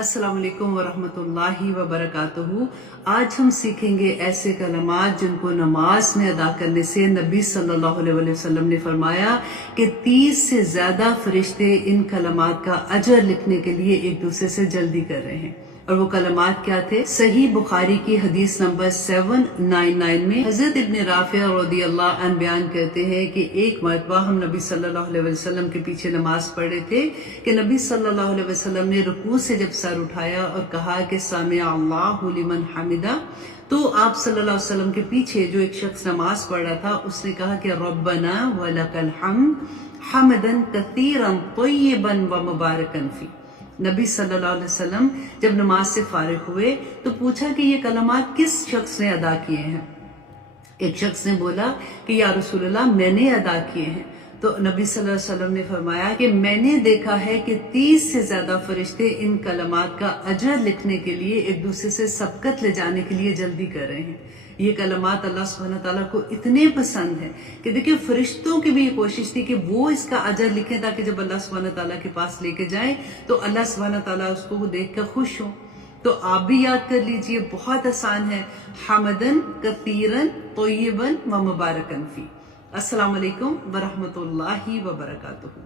अस्सलाम वालेकुम वरहमतुल्लाहि वबरकातुहू। आज हम सीखेंगे ऐसे कलमात जिनको नमाज में अदा करने से नबी सल्लल्लाहु अलैहि वसल्लम ने फरमाया कि 30 से ज्यादा फरिश्ते इन कलमात का अजर लिखने के लिए एक दूसरे से जल्दी कर रहे हैं। और वो कलमात क्या थे? सही बुखारी की हदीस नंबर 799 में हजरत इब्न राफिया रज़ियल्लाहु अन्हु बयान करते हैं कि एक मरतबा हम नबी सल्लल्लाहु अलैहि वसल्लम के पीछे नमाज पढ़ रहे थे कि नबी सल्लल्लाहु अलैहि वसल्लम ने रुकू से जब सर उठाया और कहा कि समिअ अल्लाहु लिमन हमिदा, तो आप सल्लल्लाहु अलैहि वसल्लम के पीछे जो एक शख्स नमाज पढ़ रहा था उसने कहा कि रब्बना वलकल हम्द हमदन कसीरन तय्यबन व मुबारकन फी। नबी सल्लल्लाहु अलैहि वसल्लम जब नमाज से फारिग हुए तो पूछा कि ये कलमात किस शख्स ने अदा किए हैं। एक शख्स ने बोला कि या रसूलल्लाह मैंने अदा किए हैं। तो नबी सल्लल्लाहु अलैहि वसल्लम ने फरमाया कि मैंने देखा है कि 30 से ज्यादा फरिश्ते इन कलमात का अजर लिखने के लिए एक दूसरे से सबकत ले जाने के लिए जल्दी कर रहे हैं। ये कलमात अल्लाह सुब्हानहू व तआला को इतने पसंद है कि देखिए फरिश्तों की भी ये कोशिश थी कि वो इसका अजर लिखें ताकि जब अल्लाह सुब्हानहू व तआला के पास लेके जाए तो अल्लाह सुब्हानहू व तआला उसको देख कर खुश हो। तो आप भी याद कर लीजिए, बहुत आसान है, हमदन कसीरन तय्यबन व मुबारकन फी। अस्सलाम वालेकुम वरहमतुल्लाहि वबरकातुहू।